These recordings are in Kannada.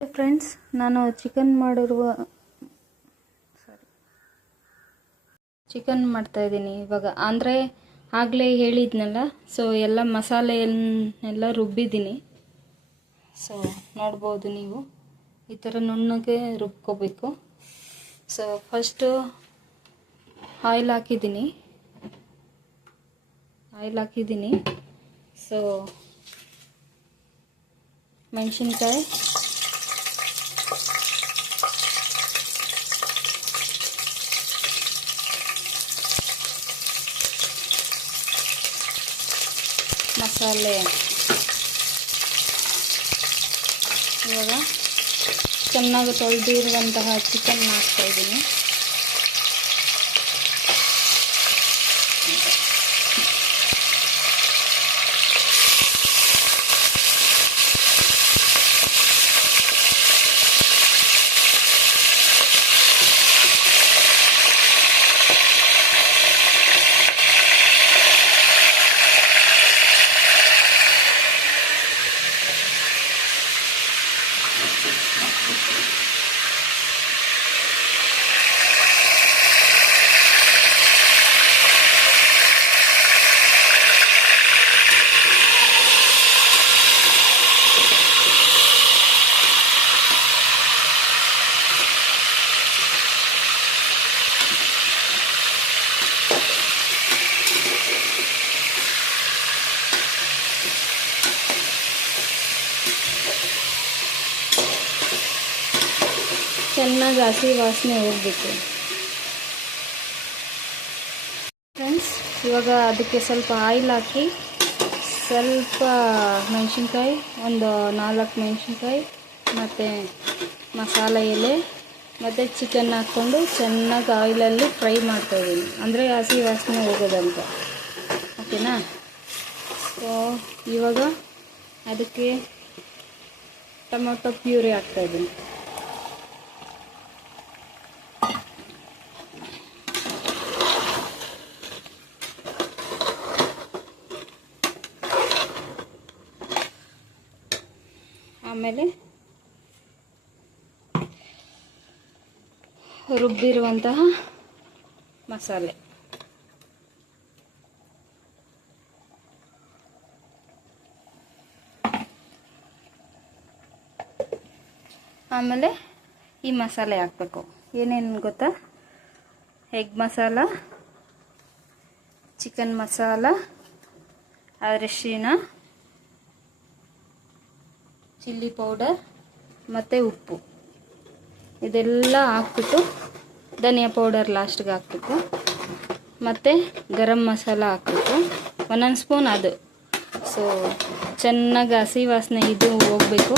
ಫ್ರೆಂಡ್ಸ್, ನಾನು ಚಿಕನ್ ಮಾಡ್ತಾಯಿದ್ದೀನಿ ಇವಾಗ. ಅಂದರೆ ಆಗಲೇ ಹೇಳಿದ್ನಲ್ಲ, ಸೊ ಎಲ್ಲ ಮಸಾಲೆಯನ್ನೆಲ್ಲ ರುಬ್ಬಿದ್ದೀನಿ. ಸೊ ನೋಡ್ಬೋದು ನೀವು, ಈ ಥರ ನುಣ್ಣಗೆ ರುಬ್ಕೋಬೇಕು. ಸೊ ಫಸ್ಟು ಆಯಿಲ್ ಹಾಕಿದ್ದೀನಿ. ಸೊ ಮೆಣಸಿನ್ಕಾಯಿ, ಮಸಾಲೆ, ಇವಾಗ ಚೆನ್ನಾಗಿ ತೊಳೆದಿರುವಂತಹ ಚಿಕನ್ ಹಾಕ್ತಾಯಿದ್ದೀನಿ. ಚೆನ್ನಾಗಿ ಹಸಿ ವಾಸನೆ ಹೋಗಬೇಕು ಫ್ರೆಂಡ್ಸ್. ಇವಾಗ ಅದಕ್ಕೆ ಸ್ವಲ್ಪ ಆಯಿಲ್ ಹಾಕಿ, ಸ್ವಲ್ಪ ಮೆಣಸಿನ್ಕಾಯಿ, ಒಂದು 4 ಮೆಣಸಿನ್ಕಾಯಿ, ಮತ್ತು ಮಸಾಲೆ ಎಲೆ, ಮತ್ತು ಚಿಕನ್ ಹಾಕ್ಕೊಂಡು ಚೆನ್ನಾಗಿ ಆಯಿಲಲ್ಲಿ ಫ್ರೈ ಮಾಡ್ತಾಯಿದ್ದೀನಿ, ಅಂದರೆ ಹಸಿ ವಾಸನೆ ಹೋಗೋದಂತ. ಓಕೆನಾ? ಸೊ ಇವಾಗ ಅದಕ್ಕೆ ಟೊಮೊಟೊ ಪ್ಯೂರಿ ಹಾಕ್ತಾಯಿದ್ದೀನಿ. ಆಮೇಲೆ ರುಬ್ಬಿರುವಂತಹ ಮಸಾಲೆ, ಆಮೇಲೆ ಈ ಮಸಾಲೆ ಹಾಕಬೇಕು. ಏನೇನು ಗೊತ್ತಾ? ಎಗ್ ಮಸಾಲ, ಚಿಕನ್ ಮಸಾಲ, ಅರಿಶಿಣ, ಚಿಲ್ಲಿ ಪೌಡರ್ ಮತ್ತು ಉಪ್ಪು, ಇದೆಲ್ಲ ಹಾಕ್ಬಿಟ್ಟು, ಧನಿಯಾ ಪೌಡರ್ ಲಾಸ್ಟ್ಗೆ ಹಾಕ್ಬೇಕು, ಮತ್ತು ಗರಂ ಮಸಾಲ ಹಾಕ್ಬೇಕು, 1 ಸ್ಪೂನ್ ಅದು. ಸೊ ಚೆನ್ನಾಗಿ ಹಸಿ ವಾಸನೆ ಇದು ಹೋಗಬೇಕು.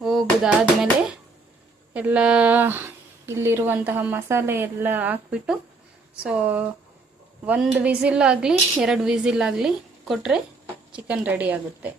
ಹೋಗಿದಾದ್ಮೇಲೆ ಎಲ್ಲ ಇಲ್ಲಿರುವಂತಹ ಮಸಾಲೆ ಎಲ್ಲ ಹಾಕ್ಬಿಟ್ಟು, ಸೊ 1 ವಿಸಿಲ್ ಆಗಲಿ 2 ವಿಸಿಲ್ ಆಗಲಿ ಕೊಟ್ಟರೆ ಚಿಕನ್ ರೆಡಿ ಆಗುತ್ತೆ.